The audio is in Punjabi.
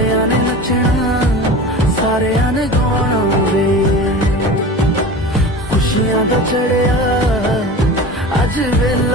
ਸਾਰਿਆਂ ਨੇ ਨੱਚਣਾ, ਸਾਰਿਆਂ ਨੇ ਗਾਉਣਾ ਵੇ। ਖੁਸ਼ੀਆਂ ਦਾ ਚੜਿਆ ਅੱਜ ਵੇਲਾ